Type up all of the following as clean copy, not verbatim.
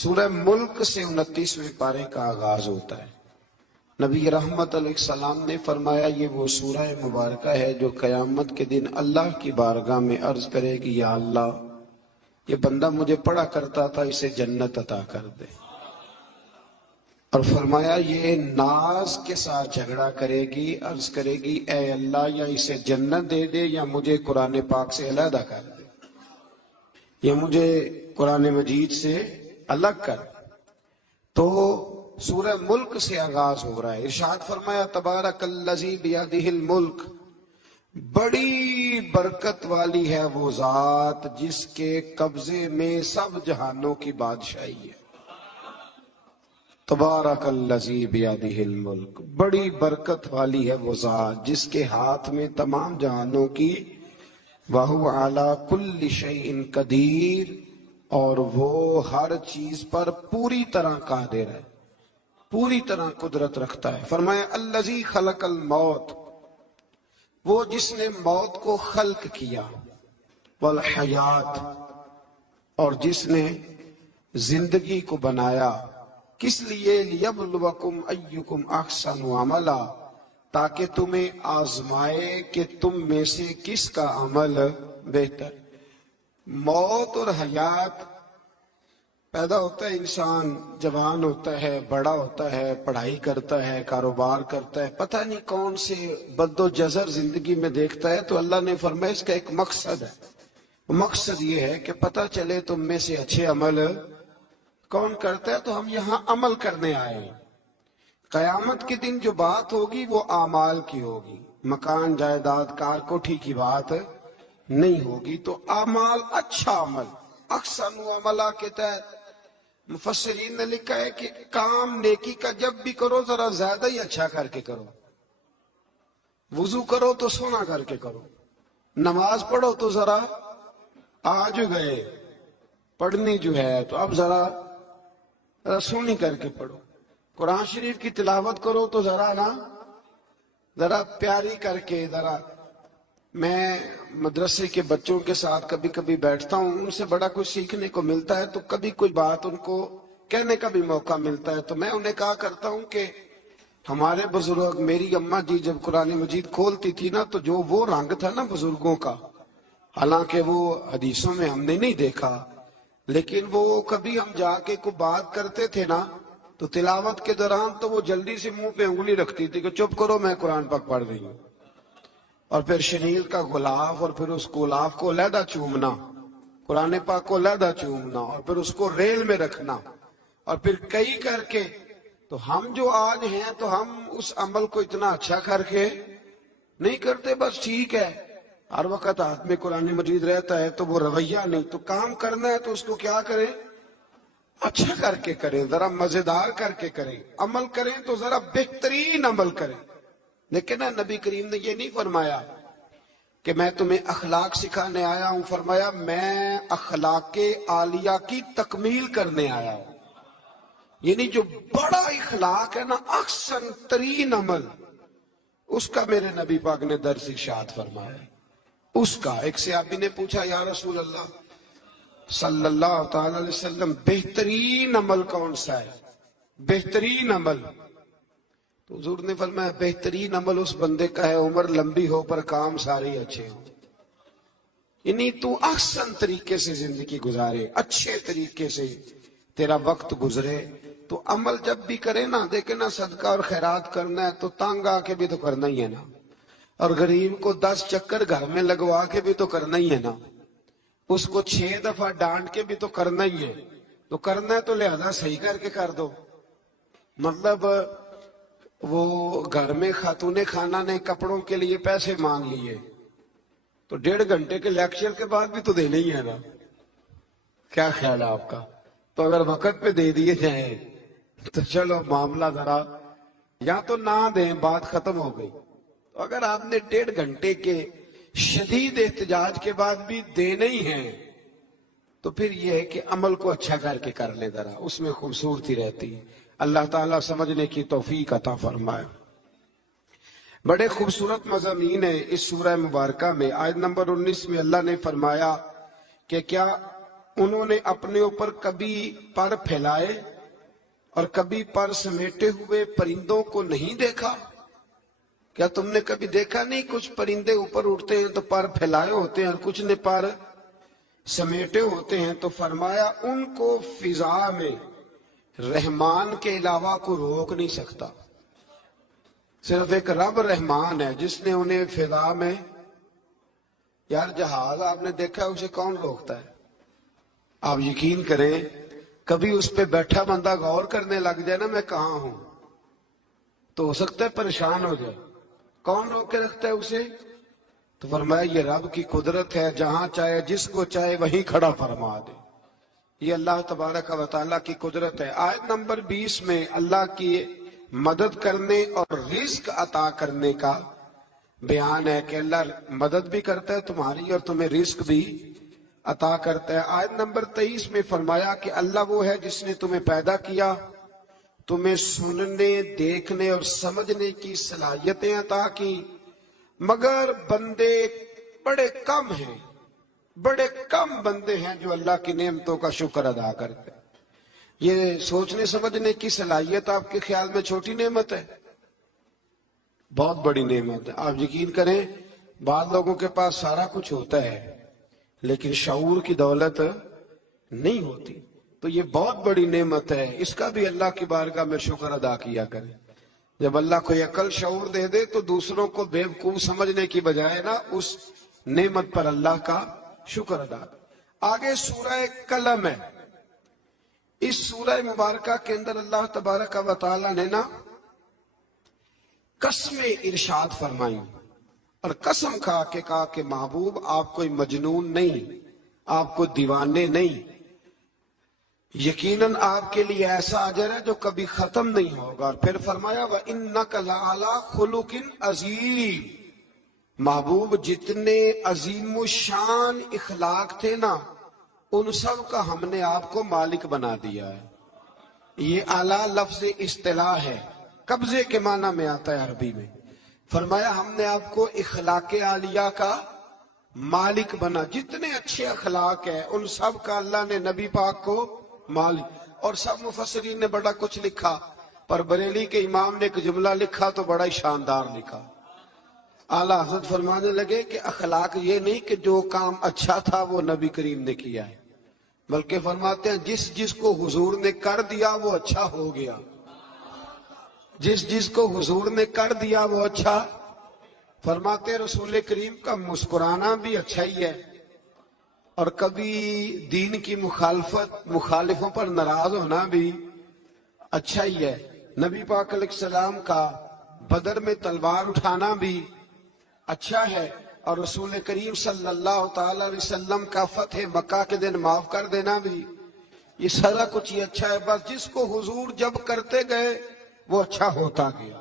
سورہ ملک سے 29ویں پارے کا آغاز ہوتا ہے۔ نبی رحمت علیہ السلام نے فرمایا یہ وہ سورہ مبارکہ ہے جو قیامت کے دن اللہ کی بارگاہ میں عرض کرے گی یا اللہ یہ بندہ مجھے پڑھا کرتا تھا، اسے جنت عطا کر دے۔ اور فرمایا یہ ناز کے ساتھ جھگڑا کرے گی، عرض کرے گی اے اللہ یا اسے جنت دے دے یا مجھے قرآن پاک سے علیحدہ کر دے، یا مجھے قرآن مجید سے الگ کر۔ تو سورہ ملک سے آغاز ہو رہا ہے۔ ارشاد فرمایا تبارک الذی بیدہ الملک، بڑی برکت والی ہے وہ ذات جس کے قبضے میں سب جہانوں کی بادشاہی ہے۔ تبارک الذی بیدہ الملک، بڑی برکت والی ہے وہ ذات جس کے ہاتھ میں تمام جہانوں کی، وَهُوَ عَلَى كُلِّ شَيْءٍ قدیر، اور وہ ہر چیز پر پوری طرح قادر ہے، پوری طرح قدرت رکھتا ہے۔ فرمایا الذی خلق الموت، وہ جس نے موت کو خلق کیا، والحیات، اور جس نے زندگی کو بنایا، کس لیے؟ لیبلوکم ایکم احسن عملا، تاکہ تمہیں آزمائے کہ تم میں سے کس کا عمل بہتر۔ موت اور حیات، پیدا ہوتا ہے انسان، جوان ہوتا ہے، بڑا ہوتا ہے، پڑھائی کرتا ہے، کاروبار کرتا ہے، پتہ نہیں کون سے بد و جزر زندگی میں دیکھتا ہے، تو اللہ نے فرمایا اس کا ایک مقصد ہے۔ مقصد یہ ہے کہ پتہ چلے تم میں سے اچھے عمل کون کرتا ہے، تو ہم یہاں عمل کرنے آئے ہیں۔ قیامت کے دن جو بات ہوگی وہ اعمال کی ہوگی، مکان جائیداد کار کوٹھی کی بات نہیں ہوگی۔ تو اعمال، اچھا عمل، احسن عملہ کے تحت مفسرین نے لکھا ہے کہ کام نیکی کا جب بھی کرو ذرا زیادہ ہی اچھا کر کے کرو۔ وضو کرو تو سونا کر کے کرو، نماز پڑھو تو ذرا آج گئے پڑھنی جو ہے تو اب ذرا سونی کر کے پڑھو، قرآن شریف کی تلاوت کرو تو ذرا پیاری کر کے۔ ذرا میں مدرسے کے بچوں کے ساتھ کبھی کبھی بیٹھتا ہوں، ان سے بڑا کچھ سیکھنے کو ملتا ہے، تو کبھی کوئی بات ان کو کہنے کا بھی موقع ملتا ہے، تو میں انہیں کہا کرتا ہوں کہ ہمارے بزرگ، میری اماں جی جب قرآن مجید کھولتی تھی نا، تو جو وہ رنگ تھا نا بزرگوں کا، حالانکہ وہ حدیثوں میں ہم نے نہیں دیکھا، لیکن وہ کبھی ہم جا کے کوئی بات کرتے تھے نا، تو تلاوت کے دوران تو وہ جلدی سے منہ پہ انگلی رکھتی تھی کہ چپ کرو میں قرآن پاک پڑھ رہی ہوں، اور پھر شنیل کا غلاف، اور پھر اس غلاف کو علیحدہ چومنا، قرآن پاک کو علیحدہ چومنا، اور پھر اس کو ریل میں رکھنا، اور پھر کئی کر کے۔ تو ہم جو آج ہیں تو ہم اس عمل کو اتنا اچھا کر کے نہیں کرتے، بس ٹھیک ہے ہر وقت ہاتھ میں قرآن مجید رہتا ہے تو وہ رویہ نہیں، تو کام کرنا ہے تو اس کو کیا کریں؟ اچھا کر کے کریں، ذرا مزیدار کر کے کریں، عمل کریں تو ذرا بہترین عمل کریں۔ لیکن نبی کریم نے یہ نہیں فرمایا کہ میں تمہیں اخلاق سکھانے آیا ہوں، فرمایا میں اخلاق عالیہ کی تکمیل کرنے آیا ہوں۔ یعنی جو بڑا اخلاق ہے نا، احسن ترین عمل، اس کا میرے نبی پاک نے درس ارشاد فرمایا۔ اس کا ایک صحابی نے پوچھا یا رسول اللہ صلی اللہ تعالی علیہ وسلم بہترین عمل کون سا ہے؟ بہترین عمل؟ تو حضور نے فرمایا بہترین عمل اس بندے کا ہے عمر لمبی ہو پر کام سارے اچھے ہوں۔ یعنی تو احسن طریقے سے زندگی گزارے، اچھے طریقے سے تیرا وقت گزرے۔ تو عمل جب بھی کرے نا، دیکھے نا، صدقہ اور خیرات کرنا ہے تو تانگ آ کے بھی تو کرنا ہی ہے نا، اور غریب کو 10 چکر گھر میں لگوا کے بھی تو کرنا ہی ہے نا، اس کو 6 دفعہ ڈانٹ کے بھی تو کرنا ہی ہے۔ تو کرنا ہے تو لہذا صحیح کر کے کر دو۔ مطلب وہ گھر میں خاتون خانہ نے کپڑوں کے لیے پیسے مانگ لیے تو 1.5 گھنٹے کے لیکچر کے بعد بھی تو دینا ہی ہے نا، کیا خیال ہے آپ کا؟ تو اگر وقت پہ دے دیے جائیں تو چلو معاملہ ذرا، یا تو نہ دیں، بات ختم ہو گئی۔ تو اگر آپ نے 1.5 گھنٹے کے شدید احتجاج کے بعد بھی دینے ہی ہیں تو پھر یہ ہے کہ عمل کو اچھا کر کے کر لیں، ذرا اس میں خوبصورتی رہتی ہے۔ اللہ تعالیٰ سمجھنے کی توفیق عطا فرمائے۔ بڑے خوبصورت مضامین ہیں اس سورہ مبارکہ میں۔ آیت نمبر 19 میں اللہ نے فرمایا کہ کیا انہوں نے اپنے اوپر کبھی پر پھیلائے اور کبھی پر سمیٹے ہوئے پرندوں کو نہیں دیکھا؟ کیا تم نے کبھی دیکھا نہیں کچھ پرندے اوپر اڑتے ہیں تو پر پھیلائے ہوتے ہیں اور کچھ نے پر سمیٹے ہوتے ہیں؟ تو فرمایا ان کو فضا میں رحمان کے علاوہ کو روک نہیں سکتا، صرف ایک رب رحمان ہے جس نے انہیں فضا میں، یار جہاز آپ نے دیکھا اسے کون روکتا ہے؟ آپ یقین کریں کبھی اس پہ بیٹھا بندہ غور کرنے لگ جائے نا میں کہاں ہوں تو ہو سکتا ہے پریشان ہو جائے، کون روک کے رکھتا ہے اسے؟ تو فرمایا یہ رب کی قدرت ہے، جہاں چاہے جس کو چاہے وہیں کھڑا فرما دے، یہ اللہ تبارک و تعالیٰ کی قدرت ہے۔ آیت نمبر 20 میں اللہ کی مدد کرنے اور رزق عطا کرنے کا بیان ہے کہ اللہ مدد بھی کرتا ہے تمہاری اور تمہیں رزق بھی عطا کرتا ہے۔ آیت نمبر 23 میں فرمایا کہ اللہ وہ ہے جس نے تمہیں پیدا کیا، تمہیں سننے، دیکھنے اور سمجھنے کی صلاحیتیں عطا کی، مگر بندے بڑے کم ہیں، بڑے کم بندے ہیں جو اللہ کی نعمتوں کا شکر ادا کرتے ہیں۔ یہ سوچنے سمجھنے کی صلاحیت آپ کے خیال میں چھوٹی نعمت ہے؟ بہت بڑی نعمت ہے۔ آپ یقین کریں بعض لوگوں کے پاس سارا کچھ ہوتا ہے لیکن شعور کی دولت نہیں ہوتی، تو یہ بہت بڑی نعمت ہے، اس کا بھی اللہ کی بارگاہ میں شکر ادا کیا کریں۔ جب اللہ کوئی عقل شعور دے دے تو دوسروں کو بیوقوف سمجھنے کی بجائے نا اس نعمت پر اللہ کا شکر ادا کریں۔ آگے سورہ قلم ہے، اس سورہ مبارکہ کے اندر اللہ تبارک و تعالی نے نا قسمیں ارشاد فرمائی اور قسم کھا کے کہا کہ محبوب آپ کوئی مجنون نہیں، آپ کو دیوانے نہیں، یقیناً آپ کے لیے ایسا اجر ہے جو کبھی ختم نہیں ہوگا۔ اور پھر فرمایا وَإِنَّكَ لَعَلَىٰ خُلُقٍ عَظِيمٍ، محبوب جتنے عظیم الشان اخلاق تھے نا ان سب کا ہم نے آپ کو مالک بنا دیا ہے۔ یہ اعلیٰ لفظ اصطلاح ہے، قبضے کے معنی میں آتا ہے عربی میں۔ فرمایا ہم نے آپ کو اخلاق عالیہ کا مالک بنا، جتنے اچھے اخلاق ہیں ان سب کا اللہ نے نبی پاک کو مالک۔ اور سب مفسرین نے بڑا کچھ لکھا، پر بریلی کے امام نے ایک جملہ لکھا تو بڑا ہی شاندار لکھا۔ اعلیٰ حضرت فرمانے لگے کہ اخلاق یہ نہیں کہ جو کام اچھا تھا وہ نبی کریم نے کیا ہے، بلکہ فرماتے ہیں جس جس کو حضور نے کر دیا وہ اچھا ہو گیا، جس جس کو حضور نے کر دیا وہ اچھا۔ فرماتے رسول کریم کا مسکرانا بھی اچھا ہی ہے اور کبھی دین کی مخالفوں پر ناراض ہونا بھی اچھا ہی ہے۔ نبی پاک علیہ السلام کا بدر میں تلوار اٹھانا بھی اچھا ہے، اور رسول کریم صلی اللہ تعالی علیہ وسلم کا فتح مکہ کے دن معاف کر دینا بھی، یہ سارا کچھ ہی اچھا ہے۔ بس جس کو حضور جب کرتے گئے وہ اچھا ہوتا گیا۔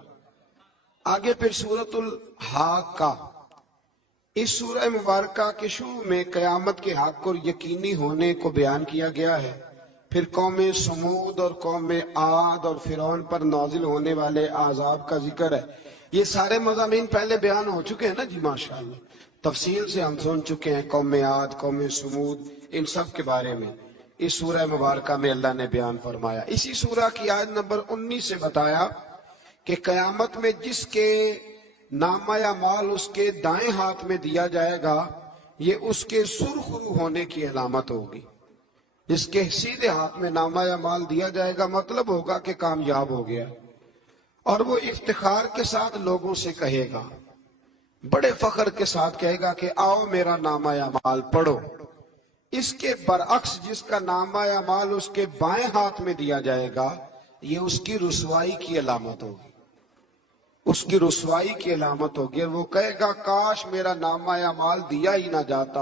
آگے پھر سورۃ الحاقہ، اس سورہ مبارکہ کے شروع میں قیامت کے حق اور یقینی ہونے کو بیان کیا گیا ہے، پھر قوم سمود اور قوم عاد اور فرعون پر نازل ہونے والے عذاب کا ذکر ہے۔ یہ سارے مضامین پہلے بیان ہو چکے ہیں نا جی، ماشاءاللہ تفصیل سے ہم سن چکے ہیں، قوم عاد، قوم سمود، ان سب کے بارے میں اس سورہ مبارکہ میں اللہ نے بیان فرمایا۔ اسی سورہ کی آیت نمبر 19 سے بتایا کہ قیامت میں جس کے نامہ اعمال اس کے دائیں ہاتھ میں دیا جائے گا یہ اس کے سرخ رو ہونے کی علامت ہوگی۔ جس کے سیدھے ہاتھ میں نامہ اعمال دیا جائے گا مطلب ہوگا کہ کامیاب ہو گیا، اور وہ افتخار کے ساتھ لوگوں سے کہے گا، بڑے فخر کے ساتھ کہے گا کہ آؤ میرا نامہ اعمال پڑھو۔ اس کے برعکس جس کا نامہ اعمال اس کے بائیں ہاتھ میں دیا جائے گا یہ اس کی رسوائی کی علامت ہوگی، اس کی رسوائی کی علامت ہوگی۔ وہ کہے گا کاش میرا نامہ اعمال دیا ہی نہ جاتا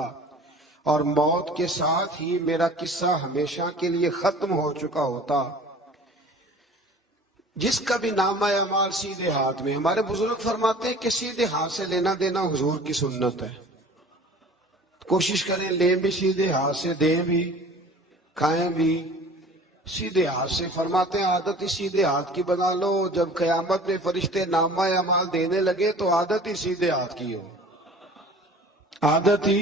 اور موت کے ساتھ ہی میرا قصہ ہمیشہ کے لیے ختم ہو چکا ہوتا۔ جس کا بھی نامہ اعمال سیدھے ہاتھ میں، ہمارے بزرگ فرماتے ہیں کہ سیدھے ہاتھ سے لینا دینا حضور کی سنت ہے، کوشش کریں لیں بھی سیدھے ہاتھ سے، دیں بھی، کھائیں بھی سیدھے ہاتھ سے۔ فرماتے ہیں عادت ہی سیدھے ہاتھ کی بنا لو، جب قیامت میں فرشتے نامہ اعمال دینے لگے تو عادت ہی سیدھے ہاتھ کی ہو، عادت ہی